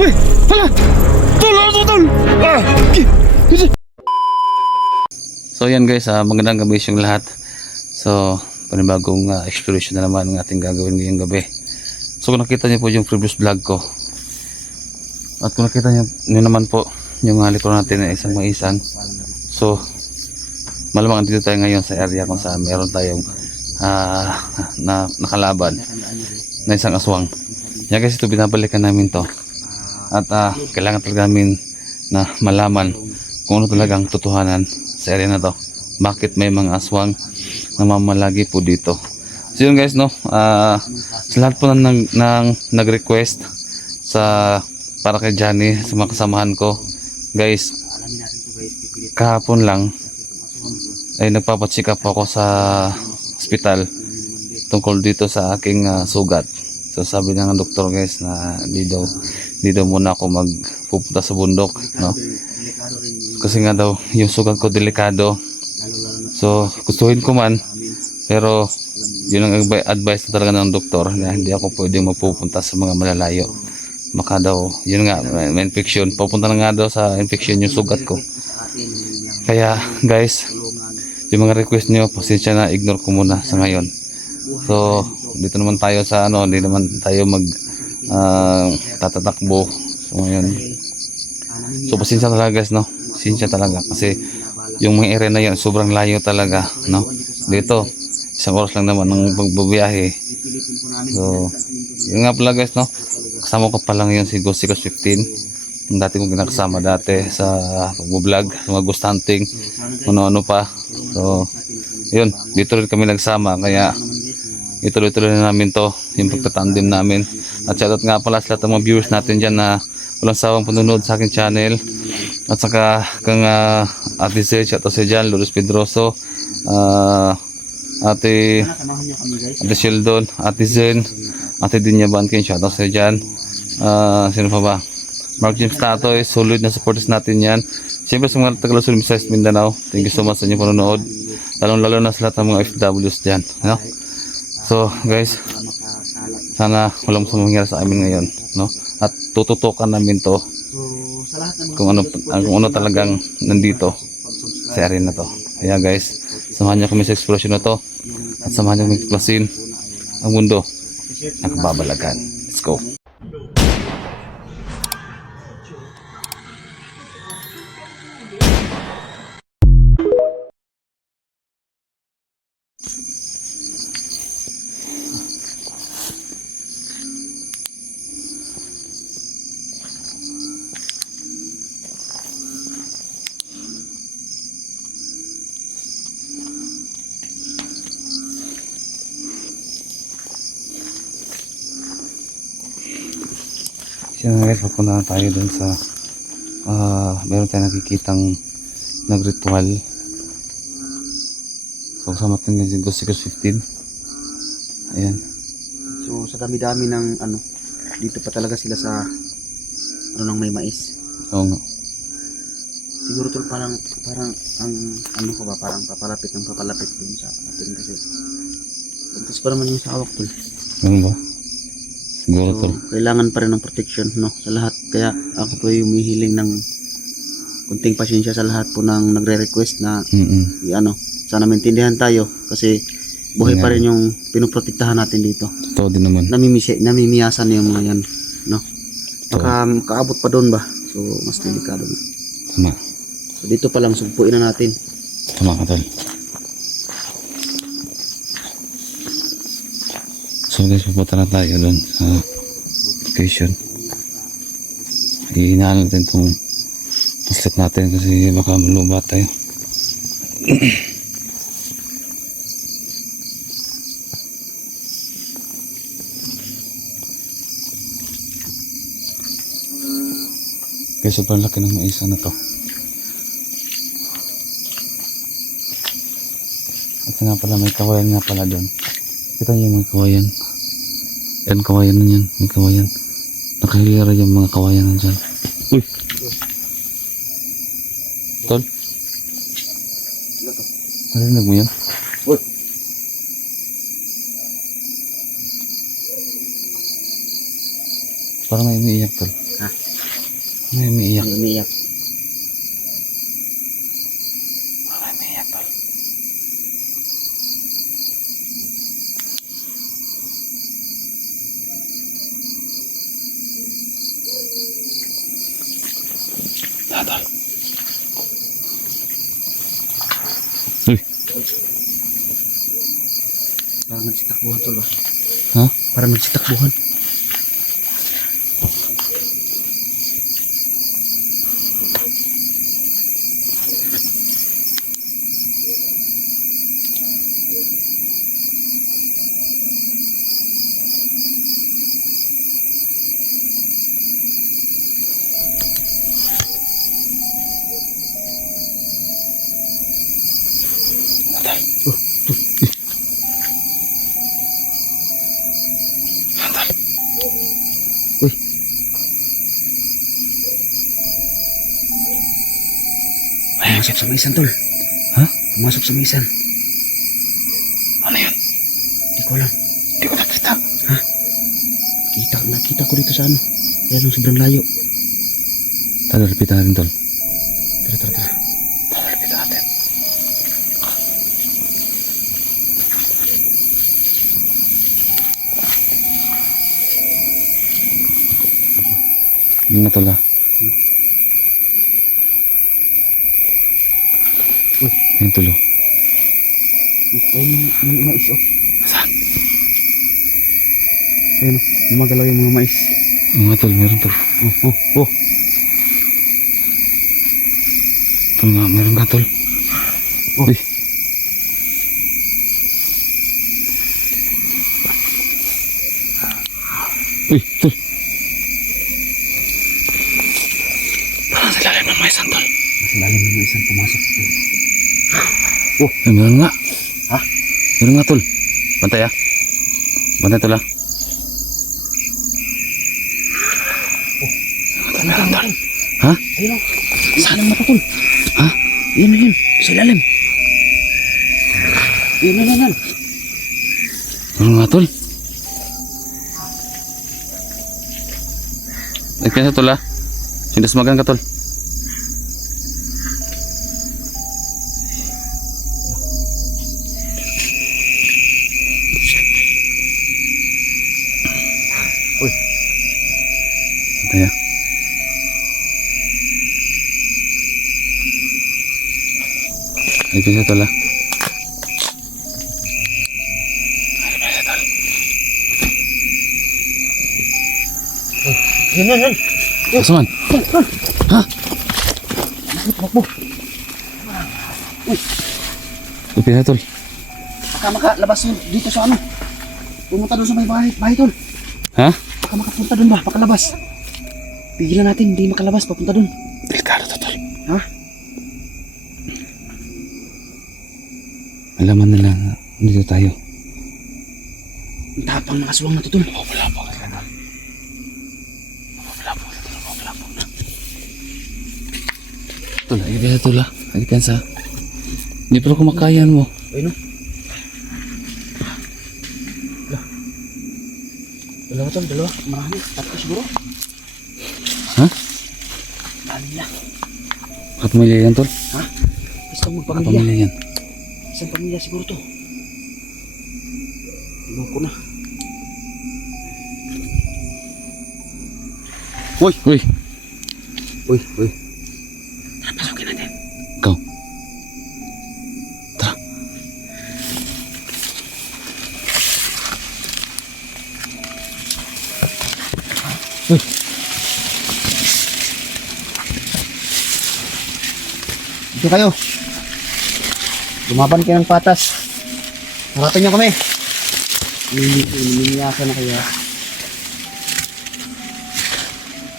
Uy! Hala! Tol! Ano tol? Ah! So yan guys, magandang gabi yung lahat. So, panibagong exploration na naman ang ating gagawin ngayong gabi. So kung nakita niyo po yung previous vlog ko, at kung nakita niyo naman po yung likuran natin na isang maisan. So, malamang dito tayo ngayon sa area kung saan meron tayong nakalaban na isang aswang. Yan guys, ito binabalikan namin to. At kailangan talaga namin na malaman kung ano talagang totohanan sa area na to. Bakit may mga aswang na mamalagi po dito. So yun guys, no, sa lahat po ng nag-request para kay Johnny, sa mga kasamahan ko guys, kahapon lang ay nagpapacheck up ako sa hospital tungkol dito sa aking sugat. So sabi ng doktor guys na di daw muna ako magpupunta sa bundok, no? Kasi nga daw yung sugat ko delikado. So gustuhin ko man, pero yun ang advice na talaga ng doktor na hindi ako pwedeng magpupunta sa mga malalayo. Baka daw, yun nga, may infection. Pupunta na nga daw sa infection yung sugat ko. Kaya guys, yung mga request nyo, pasensya na, ignore ko muna sa ngayon. So dito naman tayo sa hindi naman tayo tatatakbo. So ngayon, so pasensya talaga guys, no? Pasensya talaga kasi yung mga area na yun sobrang layo talaga, no? Dito isang oras lang naman ng pagbabiyahe. So yun nga pala guys, no? Kasama ko pa lang yun si Ghost 15, yung dati kong kinakasama dati sa pag-vlog, sa mga ghost hunting, ano-ano pa. So yun, dito rin kami nagsama, kaya ituloy-tuloy na namin to, yung pagtatandem namin. At shoutout nga pala sa lahat ng mga viewers natin dyan na walang sawang panunod sa aking channel. At saka kang Ate Zed, shoutout sa dyan, Lourdes Pedroso, Ate Sheldon, Ate Zen, Ate Dinya Bankin, shoutout sa dyan. Sino pa ba? Mark James Tatoy, solid na supporters natin yan. Siyempre sa mga taga-Luzon, Visayas, Mindanao, thank you so much sa inyong panonood. Lalong-lalo na sa lahat ng mga FWs dyan, no? So guys, sana walang mangyari sa amin ngayon, no? At tututukan namin to kung ano talagang nandito sa area na to. Kaya guys, samahan niyo kami sa exploration na to at samahan niyo kami tuklasin ang mundo ng kababalagan. Let's go. Siya na guys, papunta na tayo dun sa meron tayong nakikitang nagritual. So kasama natin yung Ghost 15. Ayan. So sa dami-dami ng dito pa talaga sila sa ng may mais. Oo nga. Siguro tol parang parang papalapit dun sa atin kasi buntis pa naman yung sawak tol. Ganun ba? Siguro So tol. kailangan pa rin ng protection, no, sa lahat. Kaya ako po yung humihiling ng kunting pasensya sa lahat po ng nagre-request na sana maintindihan tayo kasi buhay pa rin yung pinoprotektahan natin dito. Totoo din naman. Namimiyasan yung mga yan, no? Makaabot pa doon ba? So mas delikado na. Tama. So dito pa lang sugpuin na natin. Tama ka tol. So guys, pupunta na tayo doon sa location. Ihinaan natin itong slip natin kasi baka maluba tayo. Guys, sobrang laki ng maisa na to. At nga pala, may kawayan nga pala doon. Kita niyo yung mga kawayan. Yan, kawayan na yan. May kawayan. Nakahilira yung mga kawayan na dyan. Uy! Tol? Narinig mo yan? Uy! Parang may umiiyak tol. Ha? May umiiyak. May umiiyak. May umiiyak, tol. Tol. Uy. Parang nagsitakbuhan tol. Ha? Parang nagsitakbuhan. Uy. Pumasok sa maisan tol. Ha? Pumasok sa maisan. Ano yun? Hindi ko alam. Hindi ko nakita. Nakita ko dito sa ano. Kaya nung sobrang layo. Tara, lapitan natin, tol. Tara. Tara, lapitan natin. Yun na, tol, ha? Uy. Ayun, tol, oh. Ayun yung mais oh. Saan? Ayun oh. Gumagalaw yung mga mais. Oo nga, tol, meron, tol. Oh. Tol nga, meron ka, tol. Oh. Uy. Uy, tol. Parang sa lalim ng maisan, tol. Mas lalim ng maisan pumasok. Ay, meron nga. Ha? Meron nga, tol. Bantay, ah. Bantay, tol, ah. Meron, tol. Ha? Ayun oh. Saan ang mata tol? Ha? Yun. Sa ilalim. Yun. Meron nga, tol. Nagkansa, tol, ah. Sindasmagan ka, tol. Uy. Bantay, ah. Nagkansa, tol, ah. Nagkansa, tol. Yun. Asa man? Ha? Bakbo. Nagkansa, tol. Baka makalabas yun dito sa ano. Pumunta doon sa may bahay tol. Ha? Baka makapunta doon ba? Pakalabas. Pigilan natin, hindi makalabas. Papunta doon. Delikado to, tol. Ha? Alaman nila na dito tayo. Ang tapang ng aswang na to tol. Mapapalapag ka na. Mapapalapag na. Tol, agad ka, tol, ah. Agad ka sa... Hindi pero kumakayan mo. Ayun o. Dalawa tol, dalawa. Marami. Tatlo siguro. Ha? Dami na. Kapamilya yan, tol? Ha? Isang magpamilya. Kapamilya yan. Isang pamilya siguro to. Loko na. Uy! Uy. Tara, pasukin natin. Ikaw. Tara. Uy. Dito kayo. Lumaban kayo ng patas. Harapin niyo kami. Luminiyakan na kaya.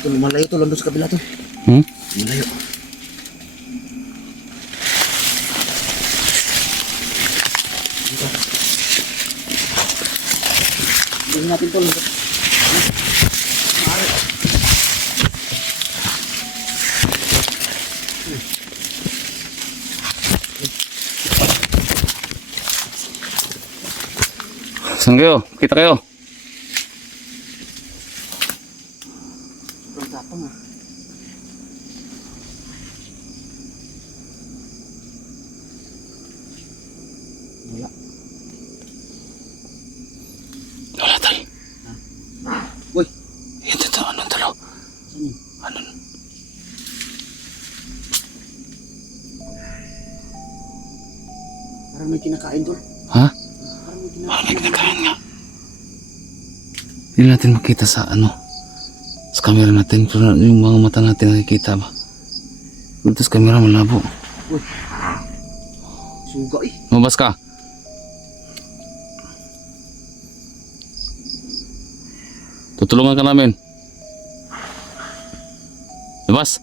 Ito, lumalayo to. Lando sa kabila to. Lumalayo. Dito. Tingnan natin to. Saan kayo? Kita kayo? Ang tapang ah. Parang may kinakain tol. Ha? Parang may Parang kinakain. may kinakain nga. Hindi natin makita sa ano, sa camera natin, pero yung mga mata natin nakikita ba? Dito sa camera malabo. Uy. Suga eh. Lumabas ka. Tutulungan ka namin. Lumabas.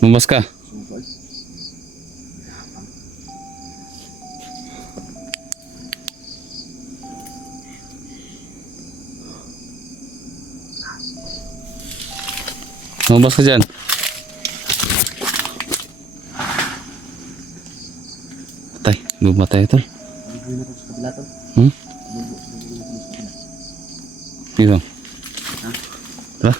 Lumabas ka. Suga eh. Lumabas ka dyan. Patay. Lumatay ito. Bubuhay na to sa kabila tol. Hmm? Bubuhay na to sa kabila. Dito. Ha? Tara.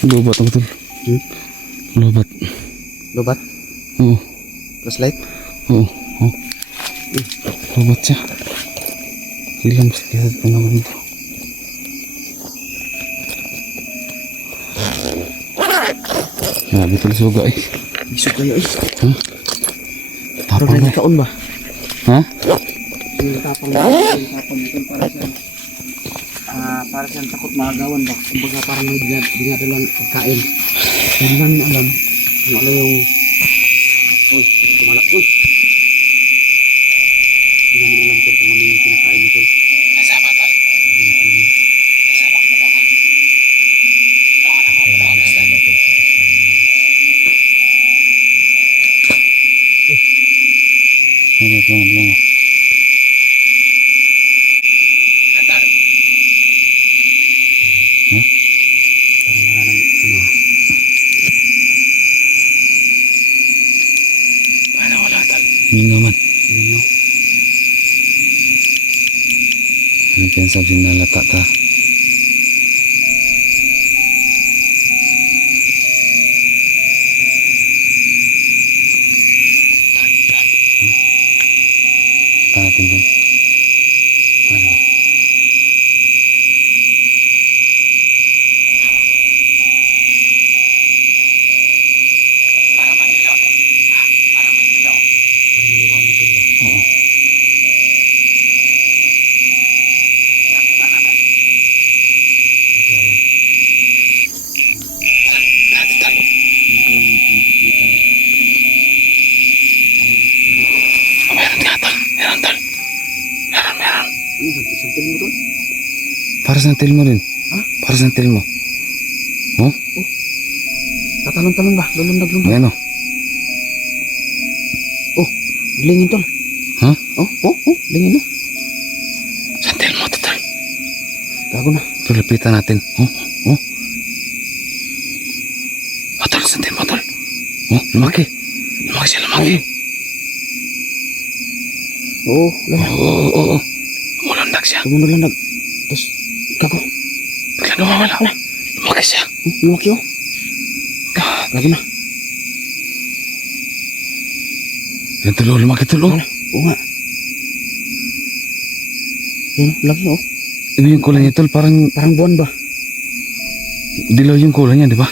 Lubat ang betul. Hmm? Lubat. Lobat? Oo. Flashlight? Oo. Oo. Lubat siya. Hilang sekali pa naman ito. Ya, betul suga eh. Isog kayo eh. Ha? Parang Tapang may eh. kaon ba? Ha? Yung tapang ba? Yung tapang yun para siya. Para siyang takot maagawan ba? Kumbaga parang may dinadalang pagkain. Hindi namin alam kung ano yung... Uy, tumalak. Uy! Hindi namin alam tol kung ano yung kinakain nito. Nasa ba tol? Hindi natin alam. Nasa ba? Bulungan. Bulungan ako. Bulungan basta. Bulungan. Antal. Ha? Parang wala nang ano. Paano wala tol? Mingaw man. Hindi no. Ano pensab sinalata ta? Natin dun. Ano? Para manilaw dun. Para manilaw. Parang maliwanag dun ba? Oo. Takutan natin. Hindi ko alam. Dati talo. Hindi ko lang makikita. Meron nga tol. Meron tol. Meron. Ano yung santil mo tol? Para sa tel mo rin. Ha? Para sa tel mo. Oh? Tatalon-talon ba? Lulundag-lundag. Ayan o. Oh, lingin tol. Ha? Oh, lingin no. Sa tel mo to tol. Gago na. Tol, lapitan natin. Oh? Oh? Oh tol, sa tel mo tol. Oh, lumaki. Lumaki siya, lumaki. Oo, lang. Oo. Umulundag siya. Lumundag-lundag. Tapos, gago. Bigla nawawala. Lumaki siya. Lumaki oh. Gago na. Yan tol, lumaki tol. Oh. Oo nga. Yan, laki oh. Iba yung kulay niya tol, parang Parang buwan ba? dilaw yung kulay niya, di ba?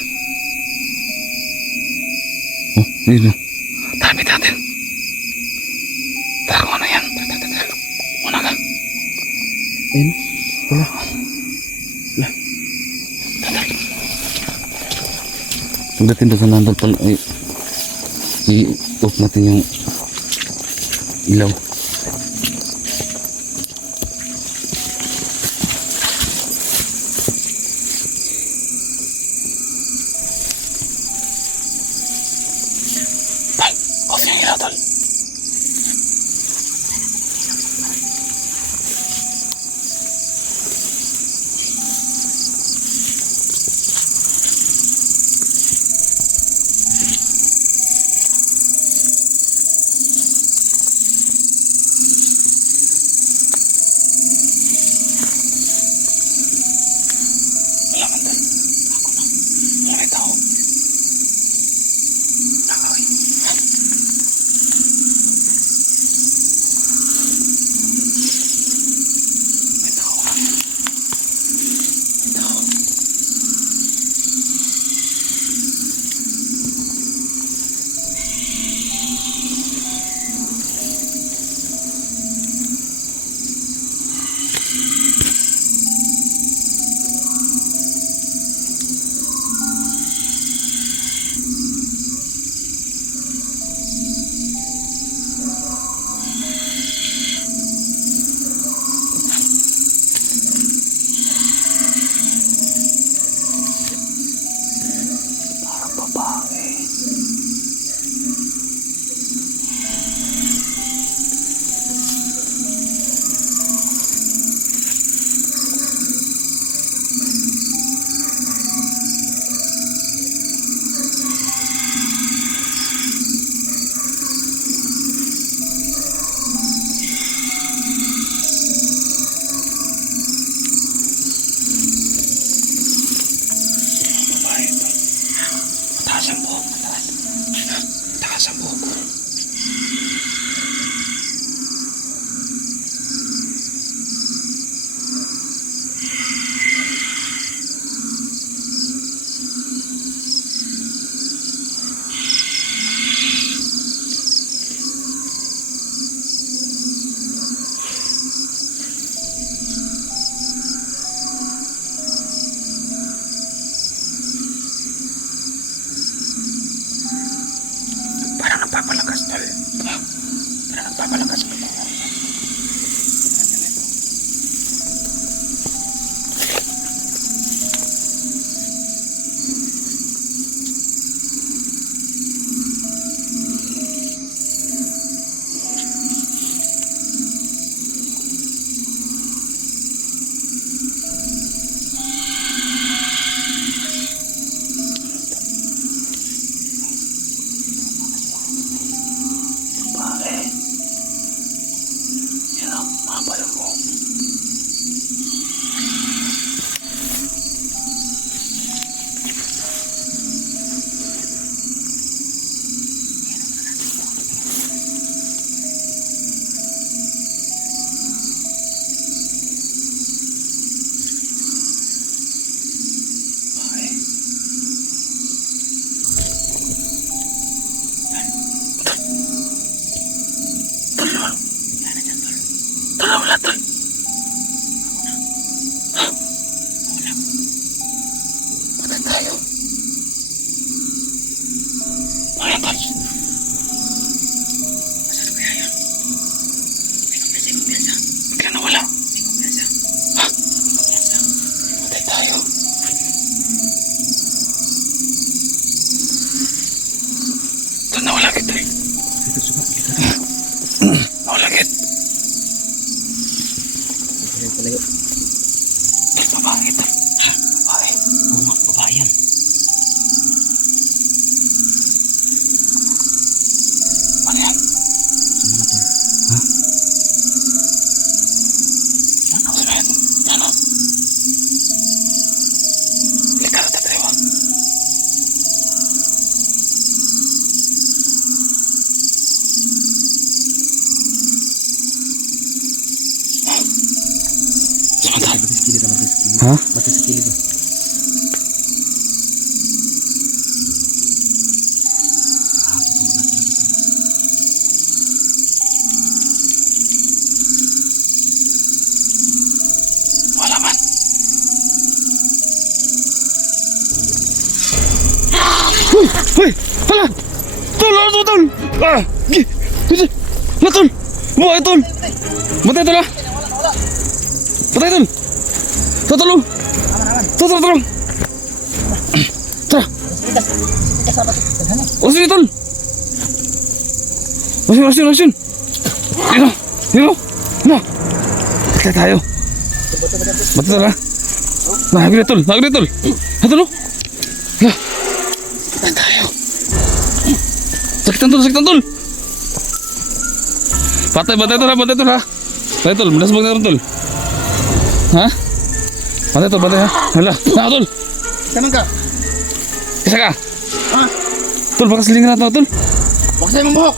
Oh, yun. Tapit natin. Tara kung ano yan. Tara. Una ka. Ayun. Wala. Tara. Pagdating doon sa nandol tol, i-off natin yung ilaw. Tol, off yung ilaw tol. Mahaba yung buhok. Wala tol. Patay tayo. Wala tol. Masarap kaya yun. May kumpiyansa. Bigla na wala. May kumpiyansa. Ha? Patay tayo. Ito na wala kita eh. Ito suka. Wala kita. Palayo. Babae ito. Ha? Babae. Oo nga, babae yan. Ano yan? Sa mga tol. Ha? Yan ako. Ano yan? Ano? Lika na tayo. Samantala. Batas kilid. Ha? Batas sa kilid. Wala man. Hoy! Hala! Tol! Ano tol? Ah! Na tol! Buhay tol! Batay tol ah! Batay tol! Tatulong! Tatulong! Tara! O sige tol! Asin! Hino! Hino! Kaya tayo! Batay tol ah! Nahagri tol! Natulong! Hala! Batay tayo! Sakitan tol! Batay tol ha! Batay tol! Malasbog na tol! Ha? Batay ha? Hala! Tol! Kanan ka? Isa ka! Ha? Tol, baka silingan natin tol! Bakit sa'yo mong buhok?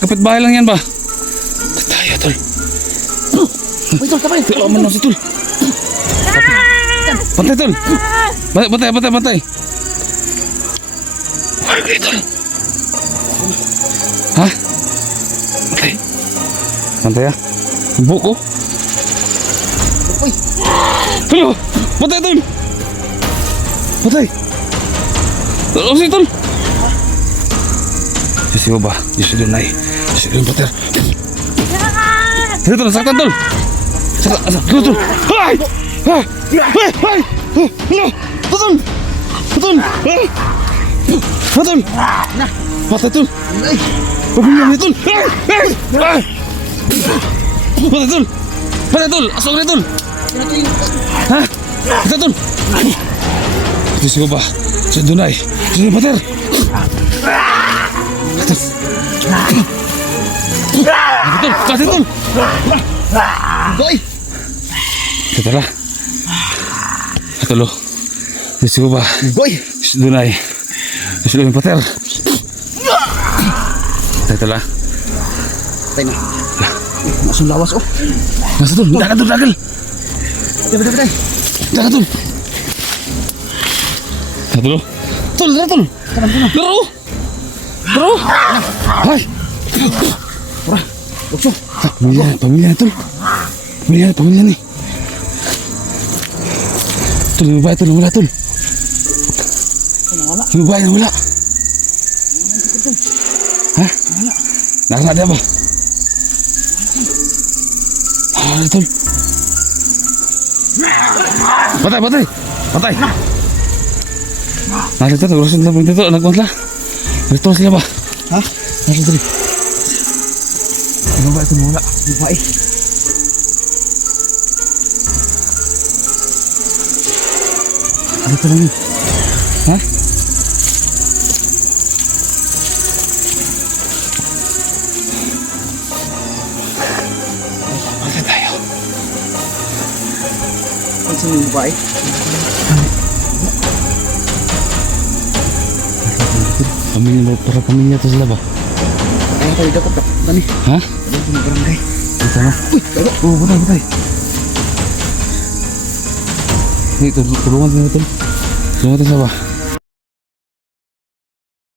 Kapit bahay lang yan ba? Batay tayo tol! Uy, tol, sabay! Tol, aman si tol! Batay tol! Batay! Margaret tol! Ha? Batay ha? Buko? Uy! Hello! Batay tol! Batay! O si tol! Si Baba, si Dunay, si Pater. Sige tol, saktan tol! Saktan tol! Ay! Ay! No! Tol! Tol! Patay tol! Pagbilang ni tol! Ay! Patay tol! Asok ni tol! Ha? Patay tol! Ito si Baba, si Dunay, si Pater. Patay tol! Goy! Ito tala. Ito si Baba, Goy! si Dunay, si Pater. Ito tala. Patay na. Masong lawas, oh. Nasa tol, dagal. Patay. Dagal tol. Tol. Laro. Ay. Bukso. Pamilya tol. Pamilya ni. Tol, lumabay tol, wala tol. Lumabay na wala. Ha? Nakakala dia ba? Ah, tol. Patay. Nakita tol, urusan lang dito, nagkuhan Ito sila ba? Ha? Nakita tol. Ano ba ito mula? Babae. Dito lang yun. Ha? Patay tayo. sa mga babae. Pamilya to sila ba? Kaya tayo dapat tani. Ha? Ano sa barangay? Ito na. Uy, kaya. Oo, patay. Tulungan din natin. Tulungan natin sa ba?